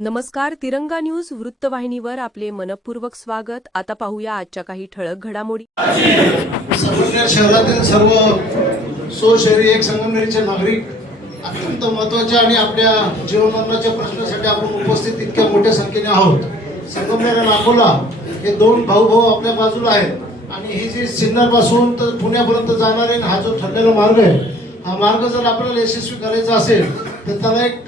नमस्कार तिरंगा न्यूज वृत्तवाहिनीवर आपले मनपूर्वक स्वागत. आता पाहूया आजच्या काही ठळक घडामोडी. शहरातील सर्व सोशहरी एक संगमनेरचे नागरिक अत्यंत महत्त्वाच्या आणि आपल्या जीवनमरणाच्या प्रश्नासाठी आपण उपस्थित इतक्या मोठ्या संख्येने आहोत. संगमनेर आणि अकोला हे दोन भाऊ भाऊ आपल्या बाजूला आहेत. आणि ही जी सिन्नरपासून तर पुण्यापर्यंत जाणारे हा जो ठरलेला मार्ग आहे हा मार्ग जर आपल्याला यशस्वी करायचा असेल तर त्याला एक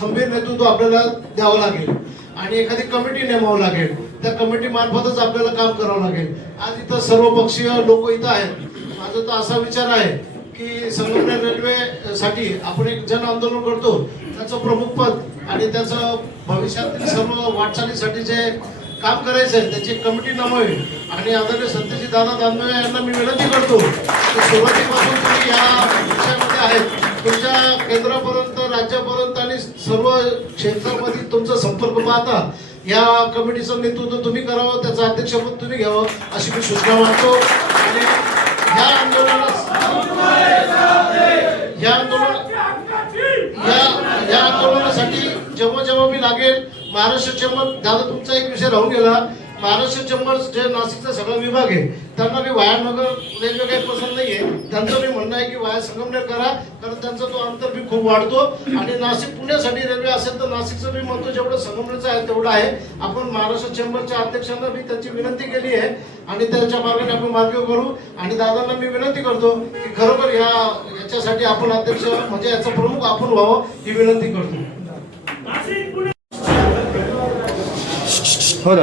खंबीर नेतृत्व आपल्याला द्यावं लागेल. आणि एखादी कमिटी नेमावं लागेल. त्या कमिटी मार्फतच आपल्याला काम करावं लागेल. आज इथं सर्वपक्षीय लोक इथं आहेत. माझा तर असा विचार आहे की संगमनेर रेल्वे साठी आपण एक जन आंदोलन करतो. त्याचं प्रमुख पद आणि त्याचं भविष्यातील सर्व वाटचालीसाठी जे काम करायचं आहे त्याची कमिटी नमावी आणि आदरणीय सत्यजी दादा दानवे यांना मी विनंती करतो सुरुवातीपासून तुम्ही या विषयामध्ये आहेत. तुमच्या केंद्रापर्यंत राज्यापर्यंत आणि सर्व क्षेत्रामध्ये तुमचा संपर्क पाहता या कमिटीचं नेतृत्व तुम्ही करावं त्याचं अध्यक्षपद तुम्ही घ्यावं अशी मी सूचना मागतो. आणि या आंदोलनास या आंदोलन या या आंदोलनासाठी जेव्हा जेव्हा मी लागेल महाराष्ट्र चेंबर दादा तुमचा एक विषय राहून गेला. महाराष्ट्र चेंबर जे नाशिकचा सगळा विभाग आहे त्यांना मी वायानगर रेल्वे काही पसंत नाहीये. त्यांचं मी म्हणणं आहे की वाया संगमनेर करा कारण त्यांचा तो अंतर बी खूप वाढतो. आणि नाशिक पुण्यासाठी रेल्वे असेल तर नाशिकचं मी म्हणतो जेवढं संगमनेरचं आहे तेवढं आहे. आपण महाराष्ट्र चेंबरच्या अध्यक्षांना मी त्यांची विनंती केली आहे. आणि त्याच्या मार्गाने आपण मार्ग करू. आणि दादांना मी विनंती करतो की खरोखर या याच्यासाठी आपण अध्यक्ष म्हणजे याचा प्रमुख आपण व्हावं ही विनंती करतो. हो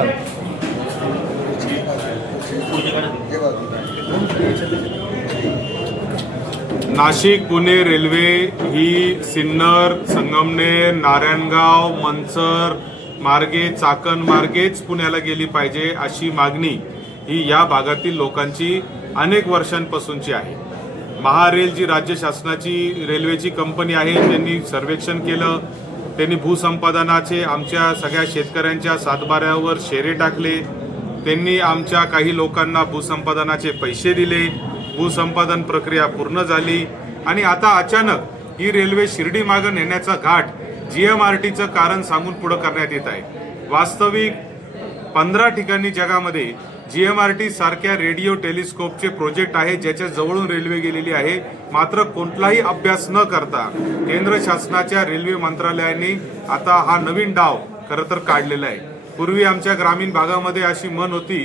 नाशिक पुणे रेल्वे ही सिन्नर संगमनेर नारायणगाव मंचर मार्गे चाकण मार्गेच पुण्याला गेली पाहिजे अशी मागणी ही या भागातील लोकांची अनेक वर्षांपासूनची आहे. महारेल जी राज्य शासनाची रेल्वेची कंपनी आहे त्यांनी सर्वेक्षण केलं. त्यांनी भूसंपादनाचे आमच्या सगळ्या शेतकऱ्यांच्या सातबाऱ्यावर शेरे टाकले. त्यांनी आमच्या काही लोकांना भूसंपादनाचे पैसे दिले. भूसंपादन प्रक्रिया पूर्ण झाली. आणि आता अचानक ही रेल्वे शिर्डी मागं नेण्याचा घाट जी एम आर टीचं कारण सांगून पुढं करण्यात येत आहे. वास्तविक पंधरा ठिकाणी जगामध्ये जी एम आर टी सारख्या रेडिओ टेलिस्कोपचे प्रोजेक्ट आहे ज्याच्या जवळून रेल्वे गेलेली आहे. मात्र कोणताही अभ्यास न करता केंद्र शासनाच्या रेल्वे मंत्रालयाने आता हा नवीन डाव खरं तर काढलेला आहे. पूर्वी आमच्या ग्रामीण भागामध्ये अशी मन होती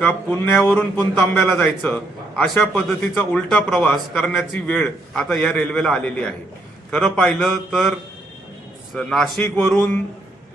का पुण्यावरून पुणतांब्याला जायचं. अशा पद्धतीचा उलटा प्रवास करण्याची वेळ आता या रेल्वेला आलेली आहे. खरं पाहिलं तर नाशिकवरून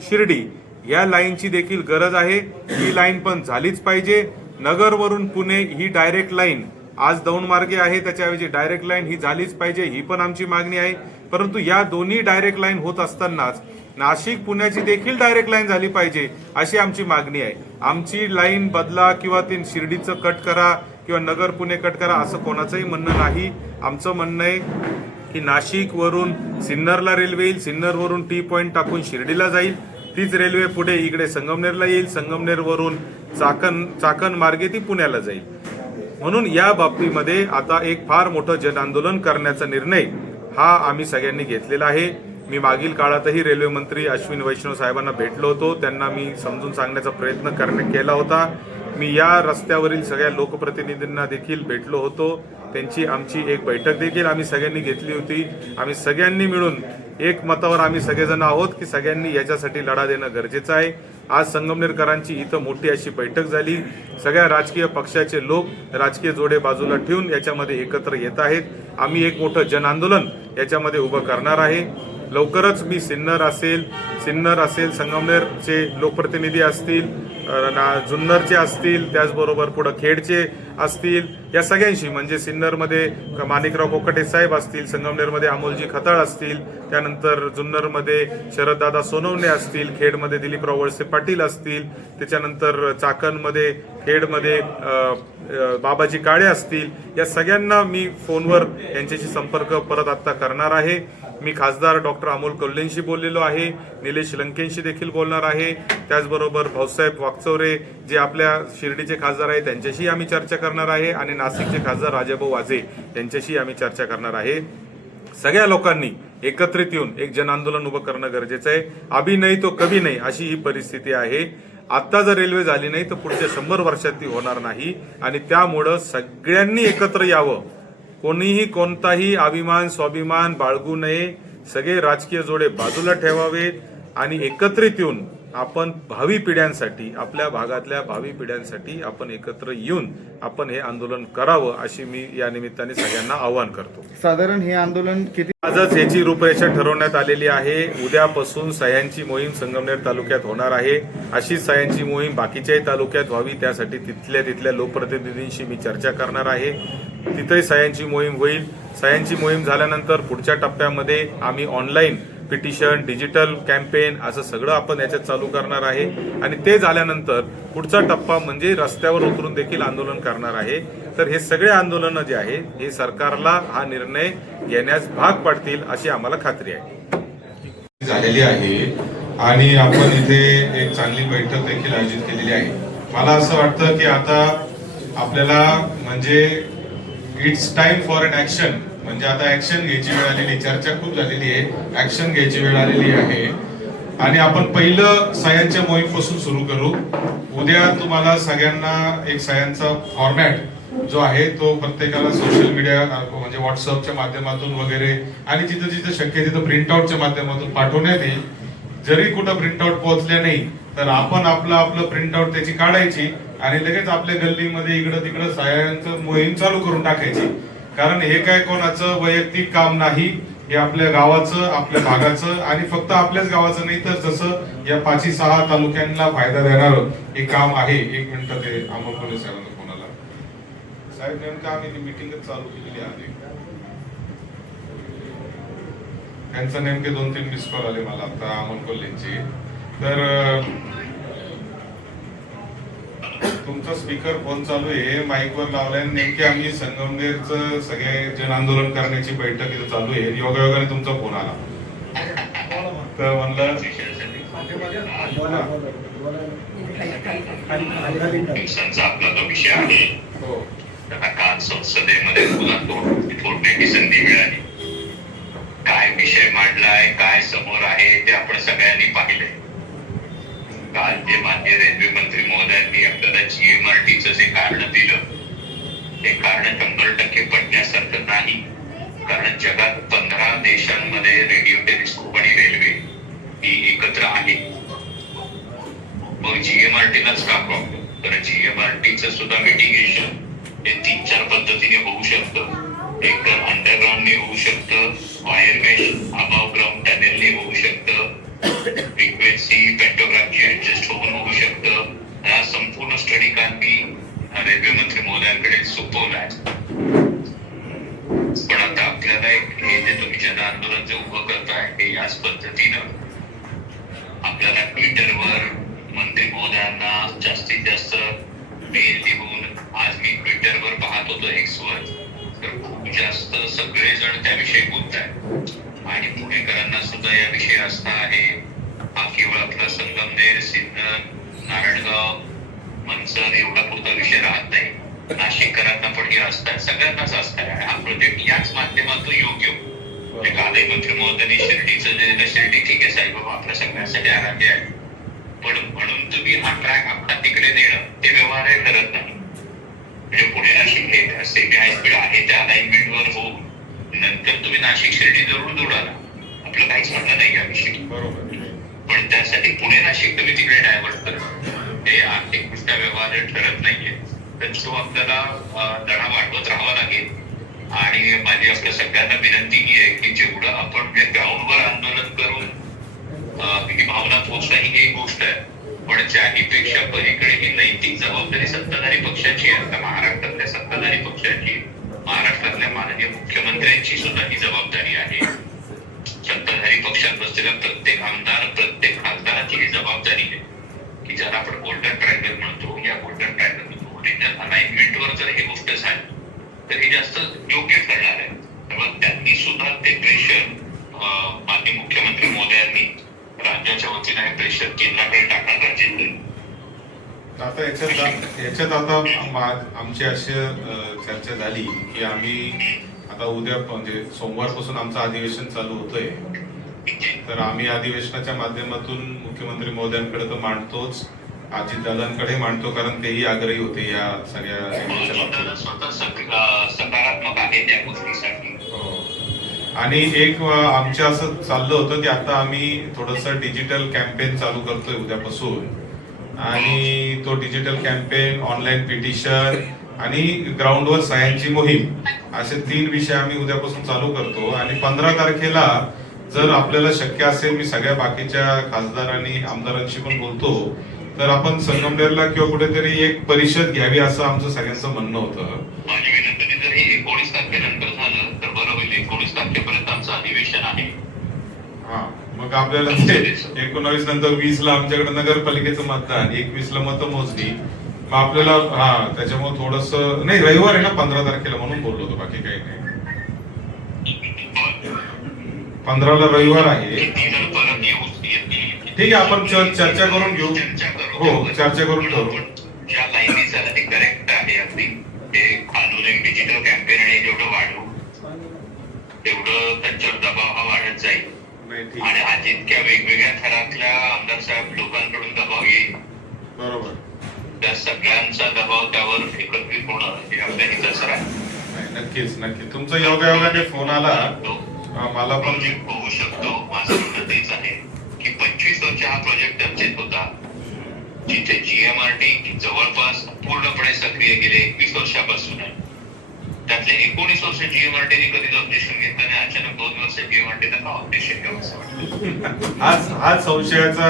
शिर्डी या लाईनची देखील गरज आहे. ही लाईन पण झालीच पाहिजे. नगरवरून पुणे ही डायरेक्ट लाईन आज दौंड मार्गे आहे. त्याच्याऐवजी डायरेक्ट लाईन ही झालीच पाहिजे ही पण आमची मागणी आहे. परंतु या दोन्ही डायरेक्ट लाईन होत असतानाच नाशिक पुण्याची देखील डायरेक्ट लाईन झाली पाहिजे अशी आमची मागणी आहे. आमची लाईन बदला किंवा ते शिर्डीचं कट करा किंवा नगर पुणे कट करा असं कोणाचंही म्हणणं नाही. आमचं म्हणणं आहे की नाशिकवरून सिन्नरला रेल्वे येईल सिन्नरवरून टी पॉईंट टाकून शिर्डीला जाईल. तीच रेल्वे पुढे इकडे संगमनेरला येईल संगमनेरवरून चाकण चाकण मार्गे ती पुण्याला जाईल. म्हणून या बाबतीमध्ये आता एक फार मोठं जन आंदोलन करण्याचा निर्णय हा आम्ही सगळ्यांनी घेतलेला आहे. मी मागील काळातही रेल्वे मंत्री अश्विन वैष्णव साहेबांना भेटलो होतो. त्यांना मी समजून सांगण्याचा प्रयत्न करणे केला होता. मी या रस्त्यावरील सगळ्या लोकप्रतिनिधींना देखील भेटलो होतो. त्यांची आमची एक बैठक देखील आम्ही सगळ्यांनी घेतली होती. आम्ही सगळ्यांनी मिळून एक मतावर आम्ही सगळेजण आहोत की सगळ्यांनी याच्यासाठी लढा देणं गरजेचं आहे. आज संगमनेरकरांची इथं मोठी अशी बैठक झाली. सगळ्या राजकीय पक्षाचे लोक राजकीय जोडे बाजूला ठेवून याच्यामध्ये एकत्र येत आहेत. आम्ही एक मोठं जन आंदोलन याच्यामध्ये उभं करणार आहे. लवकरच मी सिन्नर असेल सिन्नर असेल संगमनेरचे लोकप्रतिनिधी असतील ना जुन्नरचे असतील त्याचबरोबर पुढं खेडचे असतील या सगळ्यांशी म्हणजे सिन्नरमध्ये माणिकराव कोकटे साहेब असतील संगमनेरमध्ये अमोलजी खताळ असतील त्यानंतर जुन्नरमध्ये शरददादा सोनवणे असतील खेडमध्ये दिलीपराव वळसे पाटील असतील त्याच्यानंतर चाकणमध्ये खेडमध्ये बाबाजी काळे असतील या सगळ्यांना मी फोनवर यांच्याशी संपर्क परत आत्ता करणार आहे. मी खासदार डॉक्टर अमोल कोल्हेंशी बोललेलो आहे. निलेश लंकेंशी देखील बोलणार आहे. त्याचबरोबर भाऊसाहेब वाकचौरे जे आपल्या शिर्डीचे खासदार आहेत त्यांच्याशी आम्ही चर्चा करणार आहे. आणि नाशिकचे खासदार राजाभाऊ वाजे यांच्याशी आम्ही चर्चा करणार आहे. सगळ्या लोकांनी एकत्रित येऊन एक जन आंदोलन उभं करणं गरजेचं आहे. अभि नाही तो कभी नाही अशी ही परिस्थिती आहे. आत्ता जर रेल्वे झाली नाही तर पुढच्या शंभर वर्षात ती होणार नाही. आणि त्यामुळं सगळ्यांनी एकत्र यावं. कोणीही कोणताही अभिमान स्वाभिमान बाळगू नये. सगळे राजकीय जोडे बाजूला ठेवावेत आणि एकत्रित येऊन आपण भावी पिढ्यांसाठी आपल्या भागातल्या भावी पिढ्यांसाठी आपण एकत्र येऊन आपण हे आंदोलन करावं अशी मी या निमित्ताने सगळ्यांना आवाहन करतो. साधारण हे आंदोलन किती आजच याची रूपरेषा ठरवण्यात आलेली आहे. उद्यापासून सह्यांची मोहीम संगमनेर तालुक्यात होणार आहे. अशीच सह्यांची मोहीम बाकीच्याही तालुक्यात व्हावी त्यासाठी तिथल्या तिथल्या लोकप्रतिनिधींशी मी चर्चा करणार आहे. तिथेही सह्यांची मोहीम होईल. सह्यांची मोहीम झाल्यानंतर पुढच्या टप्प्यामध्ये आम्ही ऑनलाईन पिटिशन डिजिटल कॅम्पेन असं सगळं आपण याच्यात चालू करणार आहे. आणि ते झाल्यानंतर पुढचा टप्पा म्हणजे रस्त्यावर उतरून देखील आंदोलन करणार आहे. तर हे सगळे आंदोलनं जे आहे हे सरकारला हा निर्णय घेण्यास भाग पडतील अशी आम्हाला खात्री आहे. झालेली आहे. आणि आपण इथे एक चांगली बैठक देखील आयोजित केलेली आहे. मला असं वाटतं की आता आपल्याला म्हणजे it's time for an action म्हणजे आता ऍक्शन घ्यायची वेळ आलेली चर्चा खूप झालेली आहे. ऍक्शन घ्यायची वेळ आलेली आहे. आणि आपण पहिलं सह्यांच्या मोहीमपासून सुरू करू. उद्या तुम्हाला सगळ्यांना एक सह्यांचा फॉर्मॅट जो आहे तो प्रत्येकाला सोशल मीडिया म्हणजे व्हॉट्सअपच्या माध्यमातून वगैरे आणि जिथं जिथं शक्य तिथं प्रिंटआउटच्या माध्यमातून पाठवण्यात येईल. जरी कुठं प्रिंटआउट पोहोचले नाही तर आपण आपलं आपलं प्रिंटआउट त्याची काढायची आणि लगेच आपल्या गल्लीमध्ये इकडं तिकडं सायांचं मोहीम चालू करून टाकायची. कारण हे काय कोणाचं वैयक्तिक काम नाही हे आपल्या गावाचं आपल्या भागाचं आणि फक्त आपल्याच गावाचं नाही तर जसं या पाचही सहा तालुक्यांना फायदा देणार हे काम आहे. एक मिनिट ते अमोल पोलीस साहेबांना कोणाला साहेब नेमकं आम्ही ती मिटिंगच चालू केलेली आहे. त्यांचं नेमके दोन तीन मिस कॉल आले मला आता अमोल कोल्हेंची. तर तुमचा स्पीकर फोन चालू आहे माईकवर लावलाय नेमके आम्ही संगमनेरचं सगळे जन आंदोलन करण्याची बैठक इथं चालू आहे. योगायोगाने तुमचा फोन आला. तर म्हणलं विषय आहे हो. त्याला काल संसदेमध्ये फोडण्याची संधी मिळाली. काय विषय मांडलाय काय समोर आहे ते आपण सगळ्यांनी पाहिलंय. काल जे मान्य रेल्वे आपल्याला जीएमआरटीचं जे कारण दिलं ते कारण शंभर टक्के पडण्यासारखं नाही. कारण जगात पंधरा देशांमध्ये रेडिओ टेलिस्कोप आणि रेल्वे ही एकत्र आहे मग जीएमआरटीलाच का प्रॉब्लेम तर जीएमआरटीचं सुद्धा मिटिगेशन हे तीन चार पद्धतीने होऊ शकतं. एक तर अंडरग्राऊंडने होऊ शकतं वायर मेश अबाव ग्राउंड टॅनेलने होऊ शकतं. फ्रिक्वेन्सी पेंटोग्राफची ऍडजस्ट होऊ संपूर्ण स्टडी काल मी रेल्वे मंत्री महोदयांकडे सोपवलाय पण आता आपल्याला एक हे जे तुम्ही जन आंदोलन जे उभं करताय हे याच पद्धतीनं आपल्याला ट्विटरवर मंत्री महोदयांना जास्तीत जास्त मेल लिहून आज मी ट्विटरवर पाहत होतो एक्सवर तर खूप जास्त सगळेजण त्याविषयी बोलत आहेत. आणि पुणेकरांना सुद्धा याविषयी आस्था आहे. हा केवळ आपला संगमनेर सिन्नर नारायणगाव मनसर एवढा पुरता विषय राहत नाही. नाशिककरांना पण ही आहे सगळ्यांनाच आहे हा प्रोजेक्ट याच माध्यमातून योग्य. ते कालही मंत्री महोदयांनी शिर्डीचं जे शिर्डी ठीक आहे साईबाबा आपल्या सगळ्यांसाठी आराध्य आहे. पण म्हणून तुम्ही हा ट्रॅक आपला तिकडे नेणं ते व्यवहार करत नाही. म्हणजे पुणे नाशिक हे सेमी हाय स्पीड आहे त्या अलाइनमेंट वर होऊन. नंतर तुम्ही नाशिक शिर्डी जरूर जोडाला आपलं काहीच म्हणणं नाही याविषयी बरोबर. पण त्यासाठी पुणे नाशिक तुम्ही तिकडे डायव्हर्ट करा. आर्थिक आर्थिकदृष्ट्या व्यवहार्य ठरत नाहीये. तर तो आपल्याला अं, वाढवत राहावा लागेल. आणि माझी आपल्या सगळ्यांना विनंती ही आहे की जेवढं आपण म्हणजे ग्राउंडवर आंदोलन करून अं, ही भावना पोचणं ही एक गोष्ट आहे. पण त्याहीपेक्षा पलीकडे ही नैतिक जबाबदारी सत्ताधारी पक्षाची आहे. आता महाराष्ट्रातल्या सत्ताधारी पक्षाची महाराष्ट्रातल्या माननीय मुख्यमंत्र्यांची सुद्धा ही जबाबदारी आहे. सत्ताधारी पक्षात बसलेला प्रत्येक आमदार प्रत्येक खासदाराची ही जबाबदारी आहे. की ज्याला आपण गोल्डन ट्रायंगल म्हणतो या गोल्डन ट्रायंगल ओरिजिनल अलाइनमेंटवर जर ही गोष्ट झाली तर हे जास्त योग्य ठरणार आहे. त्यामुळे त्यांनी सुद्धा ते प्रेशर माननीय मुख्यमंत्री मोदयांनी राज्याच्या वतीने हे प्रेशर केंद्राकडे टाकणं गरजेचं आहे. आता याच्यात याच्यात आता आमची अशी चर्चा झाली की आम्ही आता उद्या म्हणजे सोमवारपासून आमचं अधिवेशन चालू होतंय. तर आम्ही अधिवेशनाच्या माध्यमातून मुख्यमंत्री महोदयांकडे तर मांडतोच. अजितदादांकडे मांडतो कारण तेही आग्रही होते या सगळ्या हो. आणि एक आमच्या असं चाललं होतं की आता आम्ही थोडस डिजिटल कॅम्पेन चालू करतोय उद्यापासून. आणि तो डिजिटल कॅम्पेन ऑनलाईन पिटिशन आणि ग्राउंडवर सह्यांची मोहीम असे तीन विषय आम्ही उद्यापासून चालू करतो. आणि पंधरा तारखेला जर आपल्याला शक्य असेल मी सगळ्या बाकीच्या खासदार आणि आमदारांशी पण बोलतो तर आपण संगमनेरला किंवा कुठेतरी एक परिषद घ्यावी असं आमचं सगळ्यांचं म्हणणं होतं. माझी विनंती जर हे एकोणीस तारखेनंतर झालं तर बरं होईल. एकोणीस तारखेपर्यंत आमचं अधिवेशन आहे. हा मग आपल्याला ते एकोणावीस नंतर वीस ला आमच्याकडे नगरपालिकेचं मतदान एकवीस ला मतमोजणी. मग आपल्याला हा त्याच्यामुळे थोडस नाही रविवार आहे ना पंधरा तारखेला म्हणून बोललो होतो बाकी काही नाही. पंधराला रविवार आहे. ठीक आहे आपण चर- चर्चा करून घेऊ. हो चर्चा करून ज्या लाईनी ते करेक्ट आहे अगदी. ते डिजिटल कॅम्पेन आणि जेवढं वाढवू तेवढं त्यांच्यावर दबाव हा वाढत जाईल. आणि हा जितक्या वेगवेगळ्या थरातल्या आमदार साहेब लोकांकडून दबाव येईल बरोबर. त्या सगळ्यांचा दबाव त्यावर एकत्रित होणं हे आपल्या हिताचं आहे नाही, नक्कीच नक्की तुमचा योगा योगाने फोन आला. तो हा, मला पण प्रोजेक्ट होऊ शकतो. माझं म्हणणं तेच आहे की पंचवीस वर्ष हा प्रोजेक्ट चर्चेत होता. जिथे जीएमआरटी जवळपास पूर्णपणे सक्रिय गेले एकवीस वर्षापासून. आहे त्यातले एकोणीस वर्ष जीएमआरटीने कधीच ऑब्जेक्शन घेतलं नाही. अचानक दोन वर्ष जीएमआरटीने का ऑब्जेक्शन घ्यावं असं वाटतं हाच हाच संशयाचा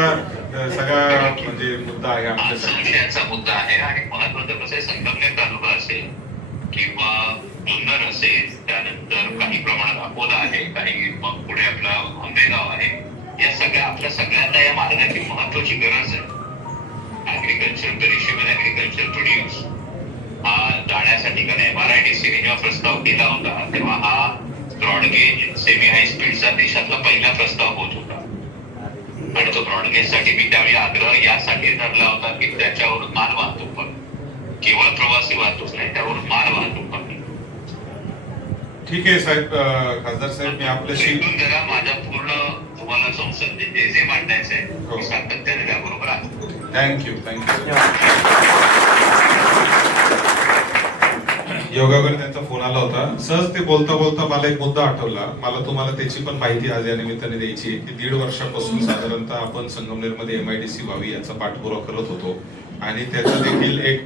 सगळा म्हणजे मुद्दा आहे हा आमच्यासाठी. संशयाचा मुद्दा आहे. आणि महत्वाचं कसं संगमनेर तालुका असेल किंवा जुन्नर असेल अकोला आहे काही मग पुढे आपला आंबेगाव आहे. या सगळ्या आपल्या सगळ्यांना या मार्गाची महत्वाची गरज आहे. ऍग्रिकल्चर पेरिशेबल ऍग्रिकल्चर प्रोड्यूस हा जाण्यासाठी कारण एम आर आय डी सीने जेव्हा प्रस्ताव केला होता तेव्हा हा ब्रॉडगेज सेमी हाय स्पीडचा देशातला पहिला प्रस्ताव होत होता. आणि तो ब्रॉडगेजसाठी मी त्यावेळी आग्रह यासाठी धरला होता की त्याच्यावरून माल वाहतूक पण केवळ प्रवासी वाहतूक नाही त्यावरून माल वाहतूक पण ठीक आहे साहेब खासदार साहेब मी आपल्याशी माझ्या पूर्ण तुम्हाला संसद जे जे मांडायचं आहे हो. सातत्याने त्याबरोबर आहे? थँक्यू थँक्यू योगावर त्यांचा फोन आला होता. सहज ते बोलता बोलता मला एक मुद्दा आठवला. मला तुम्हाला त्याची पण माहिती आज या निमित्ताने द्यायची आहे की दीड वर्षापासून साधारणतः आपण संगमनेरमध्ये एमआयडीसी व्हावी याचा पाठपुरावा करत होतो. आणि त्याचं देखील एक